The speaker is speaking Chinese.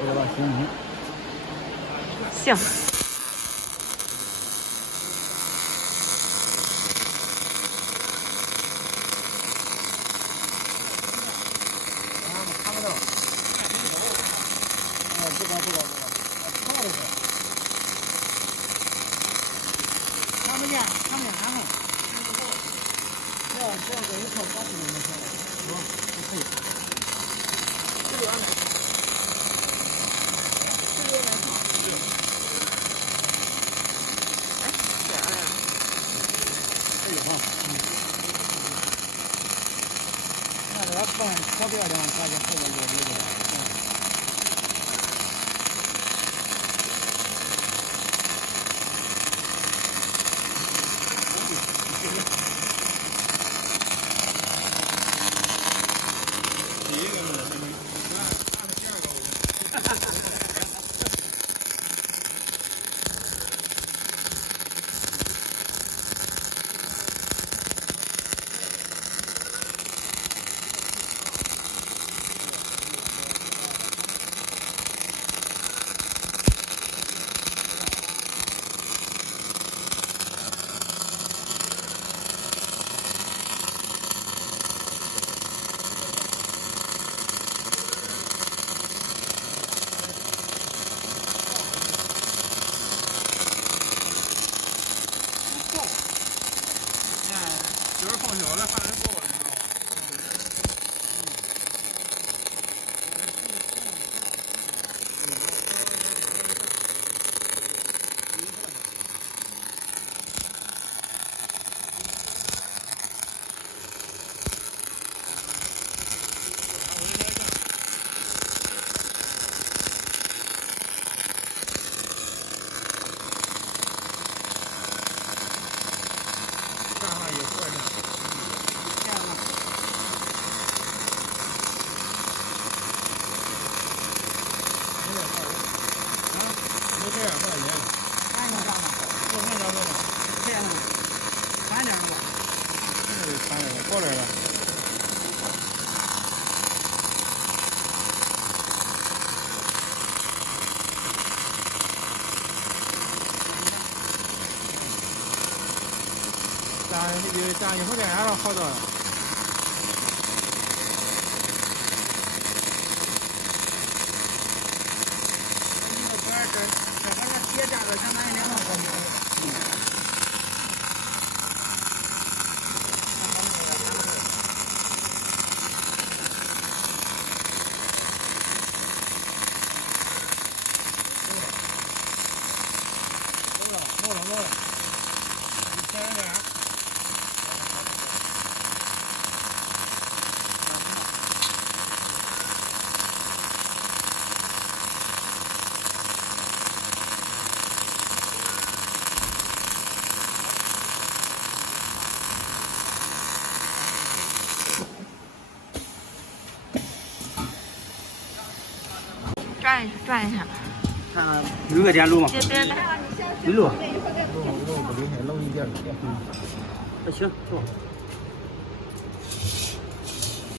知道吧？行。行。看不到。不高，靠着点。看不见，然后。这样给一口高速就没事了，是吧？可以。这个安排。那这办可漂亮，咱就后边就这个。就是放小了，还能高了。干完也过去。没这样多少钱？看着吧，我看着多少？这样的，宽点的吧。这得宽点的，高点的。咱以后在俺这好多了。这个铁价格相当于2万块钱。漏了，再来点。转一下。看有个点漏吗？别没漏。漏不厉害，漏一点。那行，走。